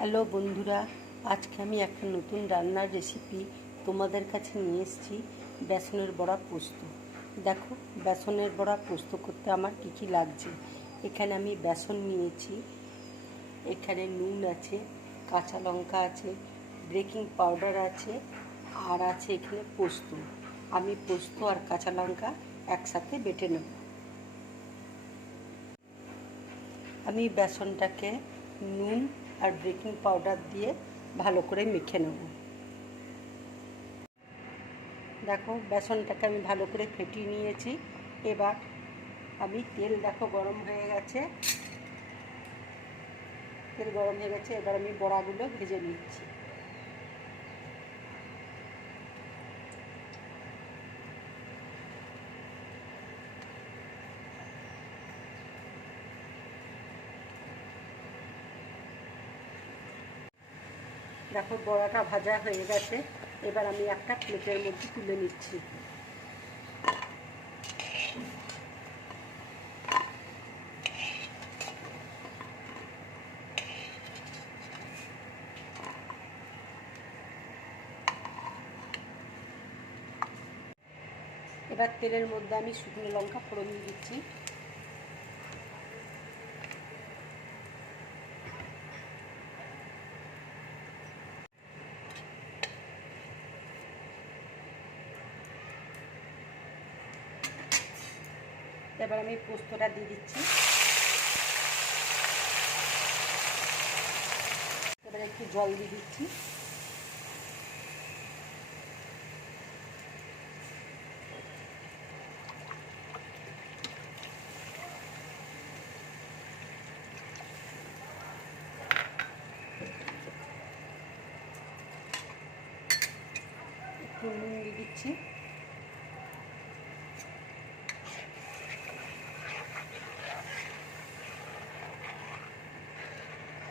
Hello বন্ধুরা, আজকে আমি একটা নতুন রান্নার রেসিপি তোমাদের কাছে নিয়ে এসেছি। বেসনের বড়া পোস্ত। দেখো, বেসনের বড়া পোস্ত করতে আমার কী কী লাগছে। এখানে আমি বেসন নিয়েছি, এখানে নুন আছে, কাঁচা লঙ্কা আছে, বেকিং পাউডার আছে, আর আছে এখানে পোস্ত। আমি পোস্ত আর কাঁচা লঙ্কা একসাথে বেটে নেব। আমি বেসনটাকে নুন আর বেকিং পাউডার দিয়ে ভালো করে মেখে নেব। দেখো, বেসনটাকে আমি ভালো করে ফেটিয়ে নিয়েছি। এবার আমি তেল, দেখো গরম হয়ে গেছে, তেল গরম হয়ে গেছে। এবার আমি বড়াগুলো ভেজে নিচ্ছি। দেখো, বড়াটা ভাজা হয়ে গেছে। এবার আমি একটা প্লেটের মধ্যে তুলে নিচ্ছি। এবার তেলের মধ্যে আমি শুকনো লঙ্কা ফোড়ন দিচ্ছি। এবার আমি পোস্তটা দিয়ে দিচ্ছি। এবার একটু জল দিয়ে দিচ্ছি। একটু নুন দিয়ে দিচ্ছি।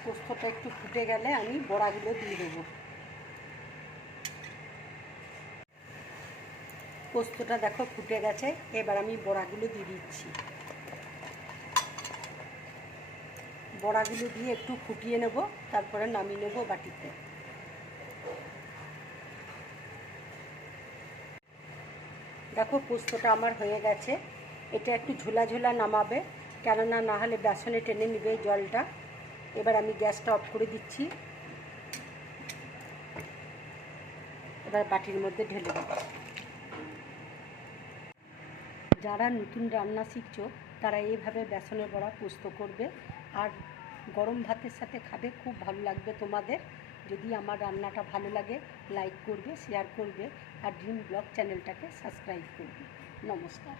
পোস্তটা একটু ফুটে গেলে আমি বড়াগুলো দিয়ে দেবো। পোস্তটা দেখো ফুটে গেছে। এবার আমি বড়াগুলো দিয়ে দিচ্ছি। বড়াগুলো দিয়ে একটু ফুটিয়ে নেব, তারপরে নামিয়ে নেব বাটিতে। দেখো, পোস্তটা আমার হয়ে গেছে। এটা একটু ঝোলা ঝোলা নামাবে, কেননা না হলে বেসনে টেনে নেবে জলটা। এবার আমি গ্যাসটা অফ করে দিচ্ছি। এবার বাটির মধ্যে ঢেলে দেব। যারা নতুন রান্না শিখছো তারা এইভাবে বেসনের বড়া পোস্ত করবে, আর গরম ভাতের সাথে খাবে, খুব ভালো লাগবে তোমাদের। যদি আমার রান্নাটা ভালো লাগে, লাইক করবে, শেয়ার করবে, আর ড্রিম ব্লগ চ্যানেলটাকে সাবস্ক্রাইব করবে। নমস্কার।